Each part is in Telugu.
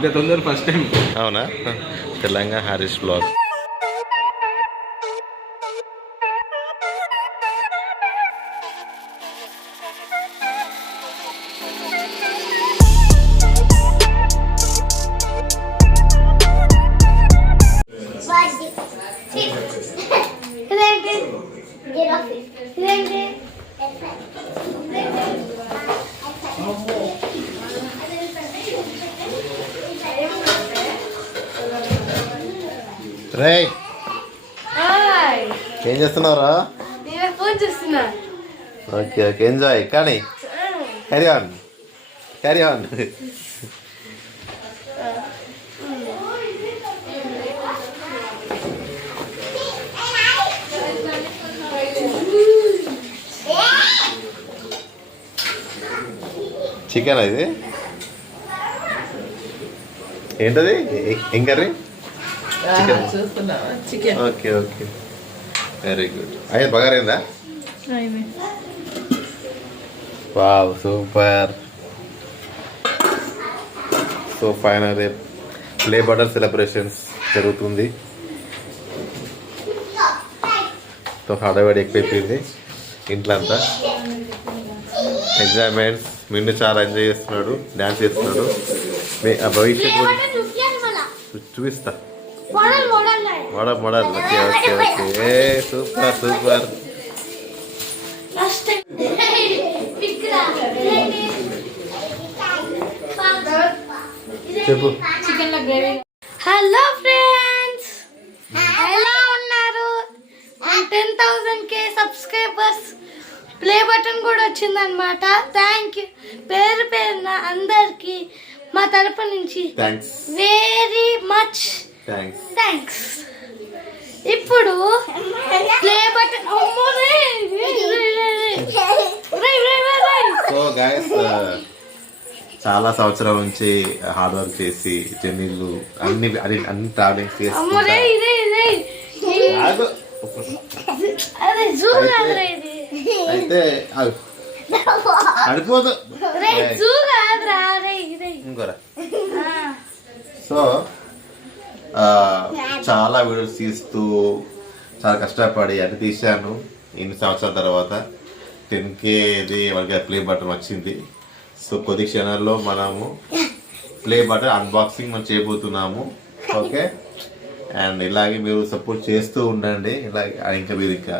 ఇంకా తొందర ఫస్ట్ టైం. అవునా? తెలంగాణ హరీష్ బ్లాగ్. రే ఏం చేస్తున్నావురా? ఫోన్ చేస్తున్నా. Okay okay, enjoy. కానీ carry on, carry on. Chicken ఇది ఏంటది? ఏం curry? Chicken. Okay okay, very good. అయ్యే బగారైందా? Wow, super. So final play button celebrations జరుగుతుంది. సో హడావిడి ఎక్కువైపోయింది ఇంట్లో అంతా. ఎంజాయ్మెంట్స్. మిన్ను చాలా ఎంజాయ్ చేస్తున్నాడు, డ్యాన్స్ చేస్తున్నాడు. మీ భవిష్యత్తు చూపిస్తా. Model. Okay okay okay, super super. చెప్పు. హలో ఫ్రెండ్స్, ఎలా ఉన్నారు? 10,000K సబ్స్క్రైబర్స్ ప్లే బటన్ కూడా వచ్చిందనమాట. థ్యాంక్ యూ పేరు పేరున అందరికి మా తరపు నుంచి వెరీ మచ్ థ్యాంక్స్. ఇప్పుడు ప్లే బటన్. సో గైస్, చాలా సంవత్సరాల నుంచి హార్డ్ వర్క్ చేసి జర్నీలు అన్ని ట్రావెలింగ్ చేసి అయితే అడిపోదు ఇంకోరా. సో చాలా వీడియోస్ తీస్తూ చాలా కష్టపడి అన్ని తీశాను. ఇన్ని సంవత్సరాల తర్వాత 10K వాళ్ళకి ప్లే బటన్ వచ్చింది. సో కొద్ది క్షణాల్లో మనము ప్లే బటన్ అన్బాక్సింగ్ మనం చేయబోతున్నాము. ఓకే, అండ్ ఇలాగే మీరు సపోర్ట్ చేస్తూ ఉండండి. ఇలాగే ఇంకా మీరు ఇంకా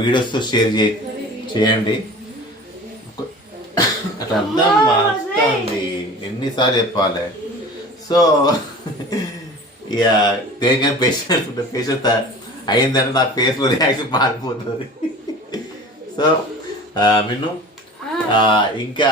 వీడియోస్తో షేర్ చేయండి. అట్లా అర్థం మారుతుంది, ఎన్నిసార్లు చెప్పాలి. సో ఇక దేనికైనా పేషెంట్ ఉంటుంది. పేషెంట్ అయిందంటే నా ఫేస్లో రియాక్షన్ మారిపోతుంది. సో మిన్ను, ఇంకా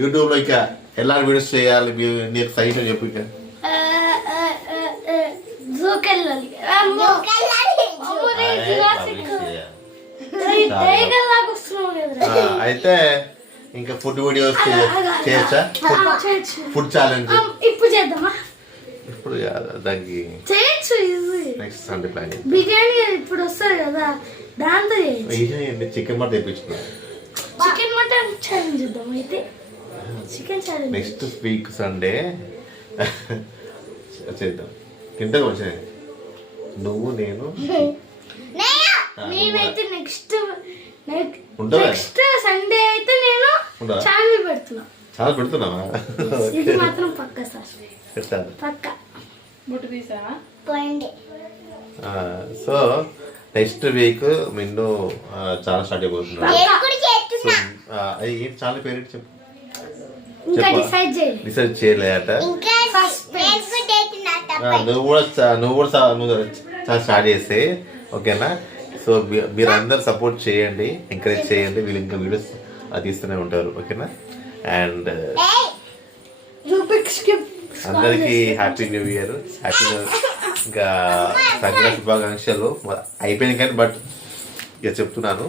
యూట్యూబ్లో ఇంకా ఎలాంటి వీడియోస్ చేయాలి మీరు నీకు సజెషన్ చెప్పు. ఇక అయితే ఇంకా ఫుడ్ వీడియోస్ చేయొచ్చా? ఫుడ్ ఛాలెంజ్ ఇప్పుడు చేద్దామా? ఇప్పుడు దానికి నెక్స్ట్ సండే ప్లాన్. బిర్యానీ ఇప్పుడు వస్తుంది కదా, దాంతో చికెన్ మటన్ తెప్పించుకున్నా. చికెన్ మటన్ ఛాలెంజ్ చేద్దాం. అయితే chicken challenge next week Sunday చేద్దాం. తింటే కొంచెం నువ్వు నేను నేనైతే నెక్స్ట్ సండే అయితే నేను ఛానల్ పెడుతున్నా. ఛానల్ పెడుతున్నావా? ఇది మాత్రం పక్కా సార్, పక్కా. సో నెక్స్ట్ వీక్ మిన్ను చాలా స్టార్ట్ అయిపోతున్నాడు. ఏంటి చాలా పేరెంట్ చెప్పు. డిసైడ్ చేయలేట. నువ్వు కూడా చాలా స్టార్ట్ చేస్తే ఓకేనా. సో మీరందరూ సపోర్ట్ చేయండి, ఎంకరేజ్ చేయండి. వీళ్ళు ఇంకా వీడియోస్ తీస్తూనే ఉంటారు ఓకేనా. అండ్ అందరికీ హ్యాపీ న్యూ ఇయర్. హ్యాపీ ఇంకా సంక్రాంతి శుభాకాంక్షలు అయిపోయింది కానీ బట్ ఇక చెప్తున్నాను.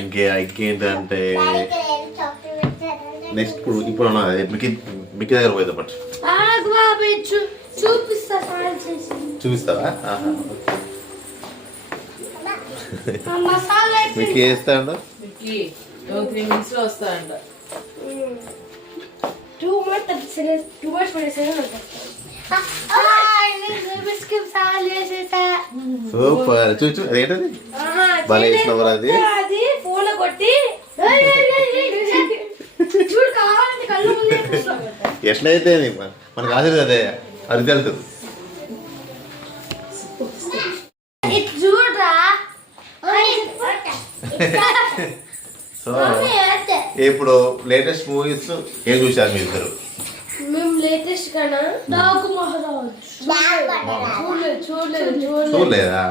ఇంకేంటంటే నెక్స్ట్ ఇప్పుడు మీకు దగ్గర పోయేది బట్ చూపిస్తావా? మీకు వేస్తాడు. Too much medicine. సూపర్ చూచు అదేంటది భలే వేసినావు అది అది ఫోన్ కొట్టి చూడు కావాలంటే కళ్ళు ముందే ఎట్లయితే మనకు ఆశ అదే రిజల్ట్ చూడరా సో ఇప్పుడు లేటెస్ట్ మూవీస్ ఏం చూశారు మీ ఇద్దరు మేము లేటెస్ట్ కన్నా డాకు మహారాజ్ చూడలేదు చూడలేదా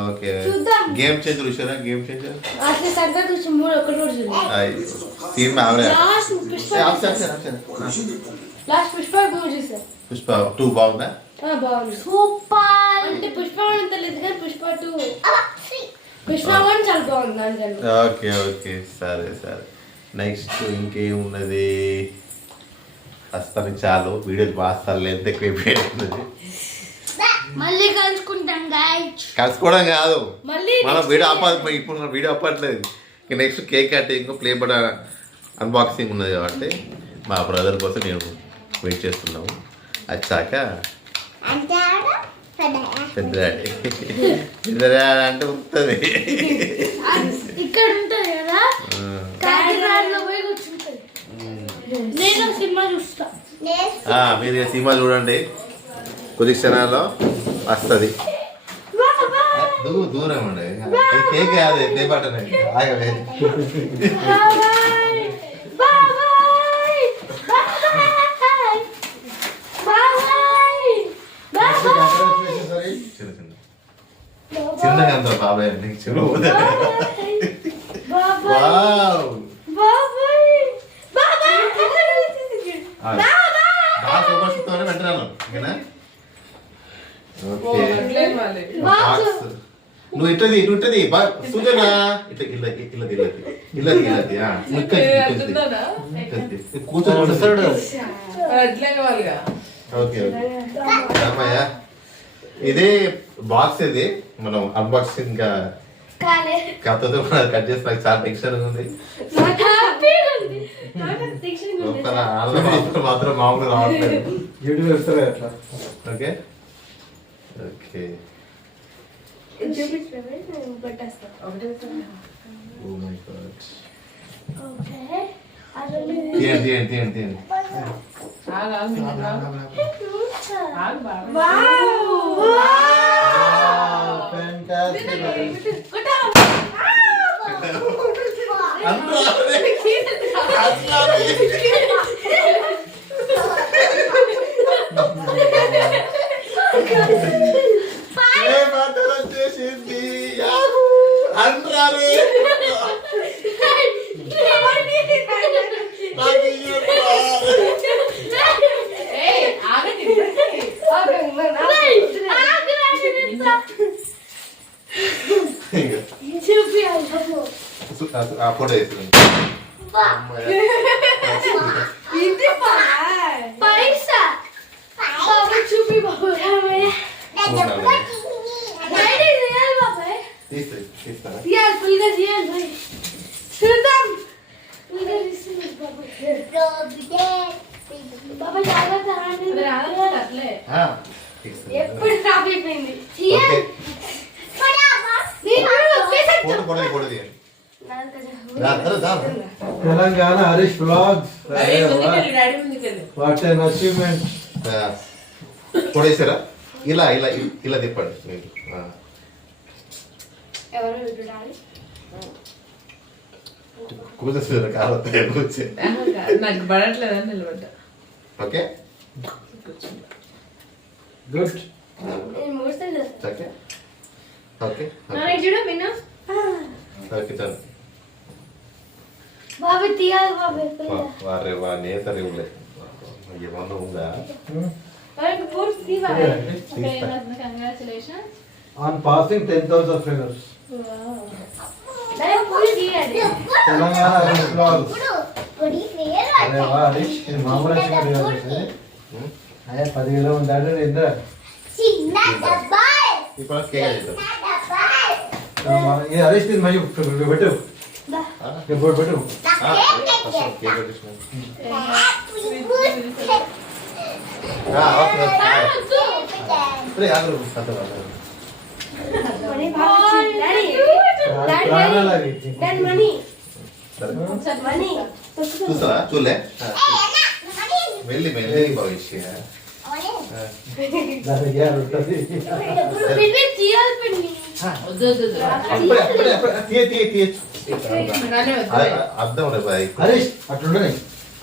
ఓకే చూద్దాం. గేమ్ చేంజర్ చూసారా గేమ్ చేంజర్ అట్లా సంగతి వచ్చి ఒకటి చూడలేదు scene average last Pushpa movie చూసా పుష్ప 2 బాగుందా బాగుంది సూపర్ అంటే పుష్ప 1 అంత లేదు కానీ పుష్ప 2 పుష్ప 1 చాలా బాగుంది దానికన్నా ఓకే ఓకే సరే సరే నెక్స్ట్ ఇంకేమున్నది వస్తాను చాలు వీడియోలు బాస్తాను ఎంత ఎక్కువ మళ్ళీ కలుసుకుంటాం గాయ్స్ కలుసుకోవడం కాదు మళ్ళీ మనం వీడియో ఆపాలి ఇప్పుడు మనం వీడియో ఆపట్లేదు ఇక next cake cutting play button unboxing ఉన్నది కాబట్టి మా బ్రదర్ కోసం నేను వెయిట్ చేస్తున్నాము వచ్చాక పెద్దడాడి పెద్దడాడి అంటే ఉంటుంది ఇక్కడ ఉంటుంది కదా కాకినాడలో పోయి కూర్చుంటుంది నేను సినిమా చూస్తా మీరు ఇక సినిమా చూడండి కొద్ది క్షణాల్లో వస్తుంది దూరం ఉండే కేక్ కాదు ప్లే బటన్ ఆగవే చిన్నగా అంత బాబాయ్ నీకు చిన్న బాగా చూపడుతూనే వెంటనే ఓకేనా ఓకే నువ్వు ఇట్లది ఇటు ఉంటుంది సుజనా ఇట్లా ఇల్లది కూర్చొని ఓకే ఓకే ఇదే బాక్స్ ఇది మనం అన్బాక్సింగ్ కాకపోతే కట్ చేసి నాకు చాలా టెన్షన్ ఉంది మాత్రం మామూలుగా రావట్లేదు okay okay oh my god తీయండి వచ్చేసింది అంటారు ఫోటో వేస్తుంది చూపి బాబు తీస్తారా చూద్దాం బాబా జాగ్రత్త ఎప్పుడు స్టాప్ అయిపోయింది Telangana Harish blogs what an achievement పొడేసారా ఇలా ఇలా ఇలా తిప్పండి మీరు కూర్చోరు కావాలి కూర్చో నాకు పడట్లేదని నిలబడ్డా ఓకే గుడ్ ఓకే ఓకే చూడు విను ఓకే చాలు బాబు తీయాలి బాబు వారే వా నేతలు ఇవ్వలే ఏమన్నా ఉందా పూర్తి తీవాలి కంగ్రాచులేషన్స్ ఆన్ పాసింగ్ 10,000 figures. పూర్తి తీయాలి తెలంగాణ హరీష్ బ్లాగ్స్ అరే వా హరీష్ ఇది మామూలు అయ్యా 10,000 ఉంటాడు ఇంద్ర ఇప్పుడు కేక్ ఈ హరీష్ ఇది మళ్ళీ పెట్టు ఎప్పుడు పెట్టు కేక్ పెట్టేసిన. ఓకే చూస్తావా? చూలే వెళ్ళి వెళ్ళి భవిష్య దానికి ఉంటుంది అర్థం ఉండదు హరీష్ అట్లుండే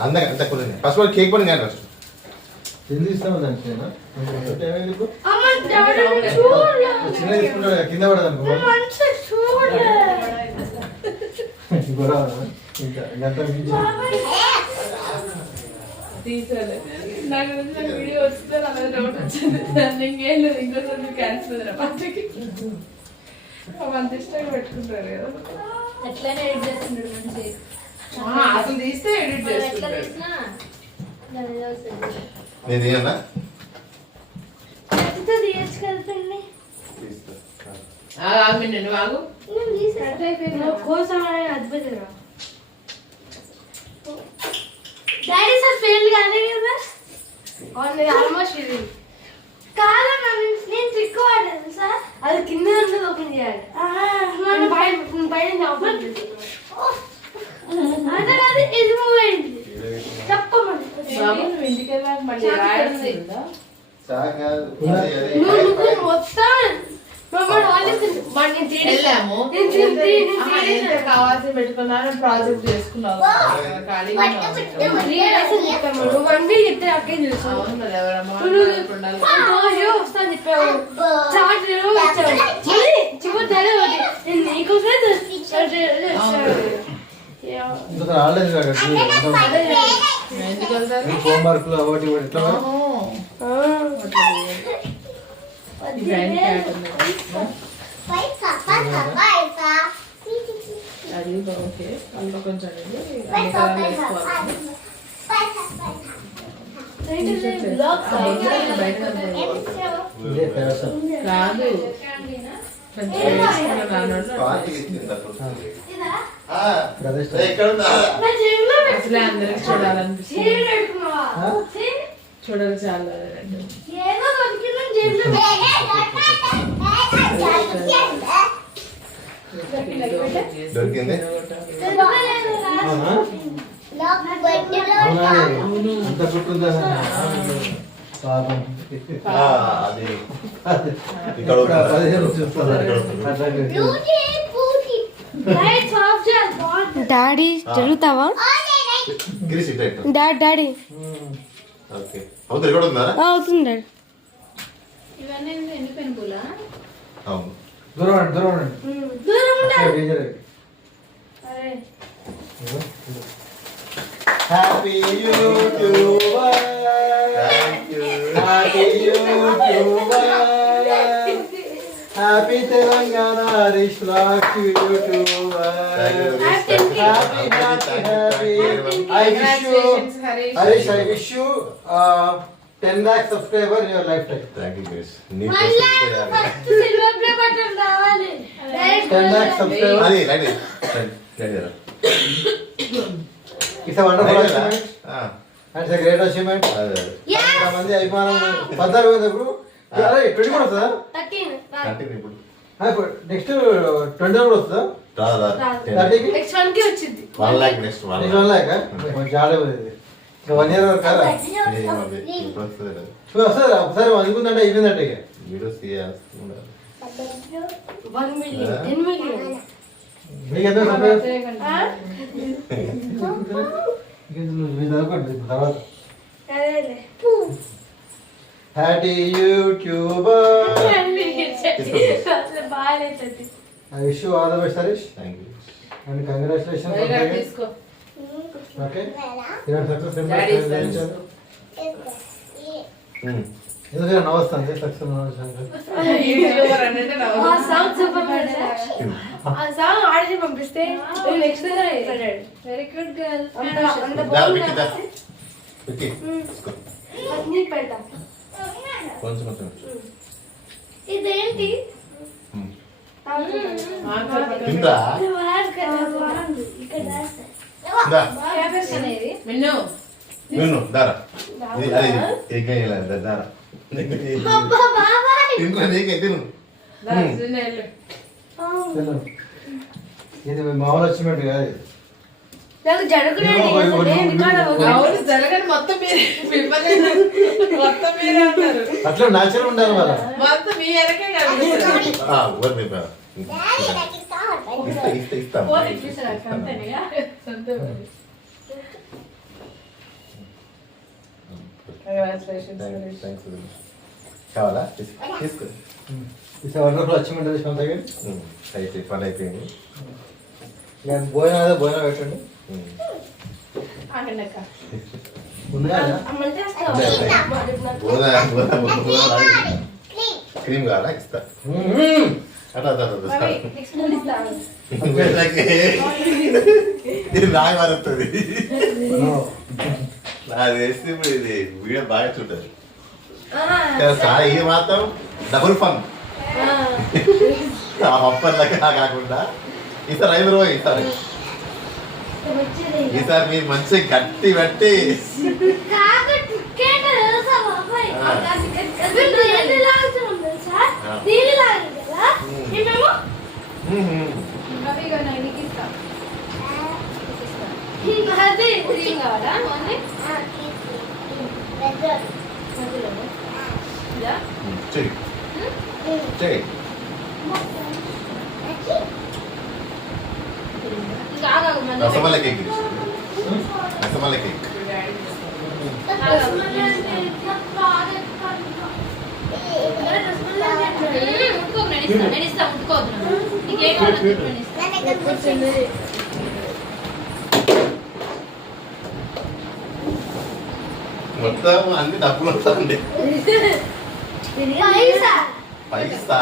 అందగా అంత ఫస్ట్ వాళ్ళు కేక్ పని కానీ ఫస్ట్ తిండి ఇస్తాము దానికి చిన్న తీసుకుంటాడు కింద పడదు అనుకో ఇంకా గంట తీసారు నాకు వీడియో వస్తే నా మీద డౌట్ వచ్చింది. ఇంకేం లేదు, ఇంకోసారి క్యాన్సిల్ పచ్చకి అంత ఇష్టంగా పెట్టుకుంటారు కదా. అట్లనే ఎడిట్ చేస్తుంటాడు మంచి అసలు తీస్తే ఎడిట్ చేసుకుంటారు. నేను ఏమన్నా తీయచ్చు కదండి నేను బాగు కోసం అద్భుతం డాడీ సార్ ఫెయిల్ కాలే కదా ఆల్మోస్ట్ ఇది కాదన్నా నేను ట్రిక్ వాడాను సార్ అది కింద ఉంటుంది ఓపెన్ చేయాలి పైన ఓపెన్ అంటే అది ఇది మూవ్ అయింది చెప్పమండి ఇంటికి వెళ్ళాక మళ్ళీ రాయాల్సిందా? మొత్తం వెళ్ళాము కావాల్సి పెట్టుకున్నాను, ప్రాజెక్ట్ చేసుకున్నాము. ఇంకా రాలేదు హోంవర్క్లు ఒకటి ఎట్లా అది ఓకే అందులో కొంచెం రాదు అసలే అందరికి చూడాలనిపిస్తుంది, చూడాలి చాలా దొరికింది. అంత గుర్తుందా అది ఇక్కడ 15 చూస్తాను డాడీ జరుగుతావా గిరీష్ ఇట్లా డాడీ ఓకే అవుతుంది ఇక్కడ ఉందా? అవుతుంది డాడీ ఇవన్నీ ఎండిపోయిన పూలా? అవును దూరం దూరం happy YouTuber happy YouTuber happy Telangana Harish blog YouTuber Harish I wish you 10 lakh subscriber in your lifetime. Thank you guys. 10 lakh subscriber. అది right right It's a wonderful achievement. It's a great achievement. మంది అభిమానం 16 వేల ఇప్పుడు అరే 20 కూడా వస్తుందా? 13 ఇప్పుడు నెక్స్ట్ 20 కూడా వస్తుందా? రాదా? నెక్స్ట్ 1 కి వచ్చింది 1 lakh నెక్స్ట్ 1 నెక్స్ట్ 1 lakh చాలా ఉంది. 1 year వరకు కదా వస్తుంది. ఒకసారి అనుకుందంటే అయిపోయిందంటే ఇక వీడియోస్ తీయాల్సిందా? 1 million 10 million మీకు ఎంత తర్వాత happy YouTuber I wish you all the best Harish thank you and congratulations. తీసుకో ఓకే సక్సెస్ ఎందుకంటే నవ్వుస్తుంది సక్సెస్ ఆ సాంగ్ సూపర్ ఆ సాంగ్ ఆడిచి పంపిస్తే నెక్స్ట్ వెరీ గుడ్ గర్ల్ అంత బాగుంది నీకు పెడతా కొంచెం కొంచెం ఇదేంటి తిందా దా మిన్ను విను దారా ఇది అది ఎగ్గేయలేదు దారా తింటా నీకే తిను ఇది మామూలు అచీవ్మెంట్ కాదు నాకు జరుగుతున్నాయి అవును జరగని మొత్తం మీరే మిమ్మల్ని మొత్తం మీరే అంటారు అట్లా న్యాచురల్ ఉండాలి వాళ్ళ మొత్తం మీ వెనకే కనిపిస్తారు ఊరి మీద ఇస్తా అంతేనా అంతే మరి. కావాలా తీసుకో ఇది వండర్ఫుల్ అచీవ్మెంట్ అది సొంత అయితే పని అయిపోయింది భోజనం అదే భోజనం పెట్టండి ఆగండి అక్క. ఉంది కదా క్రీమ్ కావాలా ఇస్తా అట్లా ఇది బాగా మారుతుంది నాకు తెలిసి ఇప్పుడు ఇది వీడియో బాగా చూంటది సార్ ఇది మాత్రం డబుల్ ఫన్ ఆ పప్పర్ లెక్క కాకుండా ఈసారి 5 రూపాయలు ఈసారి మీరు మంచిగా గట్టి పెట్టి అవి ఇక నేను నీకు ఇస్తా. క్రీమ్ కావాలా ఓన్లీ మధ్యలోనే ఇదా? చెయ్యి చెయ్యి ఇంకా ఆగాగు మధ్యలో రసమల్ల కేక్ రసమల్ల కేక్ నేను ఇస్తా ముట్టుకోవద్దు నీకేం కావాలో నేను ఇస్తా. మొత్తం అన్ని డబ్బులు వస్తాయండి పైసా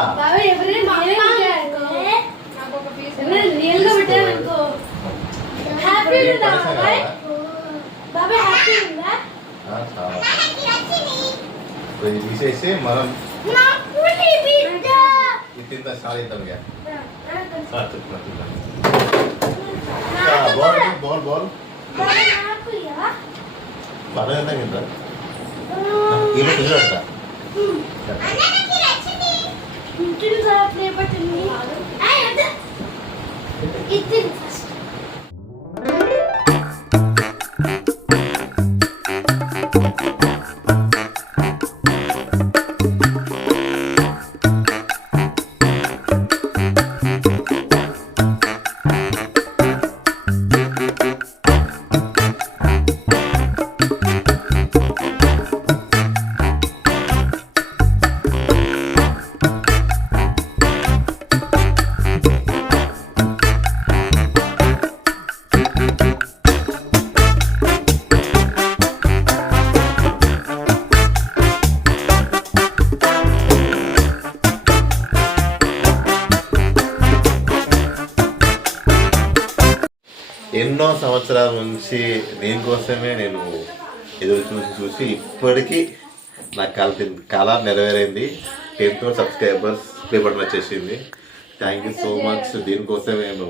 నాకు ఒక పీస్ రియల్ గా పెట్టారనుకో హ్యాపీ ఉందా బాబాయ్ హ్యాపీ ఉందా ఇది తీసేసి మనం నాకుని బిడ్డ ఇది తిందా స్టార్ట్ అవుతాం ఇక చెప్తున్నా నాకు బాల్ బాల్ బాల్ నాకు యా బాగా తిందా ఇది కొంచెం పెడతా అన్నకి నచ్చింది ఇంటిని సార్ ప్లే బటన్ ఐ అద ఇది ఫస్ట్ ఎన్నో సంవత్సరాల నుంచి దీనికోసమే నేను ఎదురు చూసి ఇప్పటికీ నా కళ నెరవేరైంది 10,000 సబ్స్క్రైబర్స్ ప్లే బటన్ వచ్చేసింది. Thank you so much. దీనికోసం నేను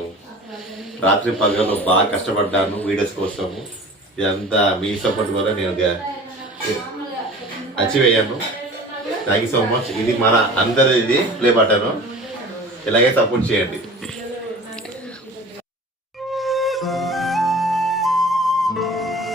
రాత్రి పగలు బాగా కష్టపడ్డాను వీడియోస్ కోసము. ఇదంతా మీ సపోర్ట్ వల్ల నేను అచీవ్ అయ్యాను. Thank you so much. ఇది మన అందరి ఇది ప్లే బటన్, ఇలాగే సపోర్ట్ చేయండి.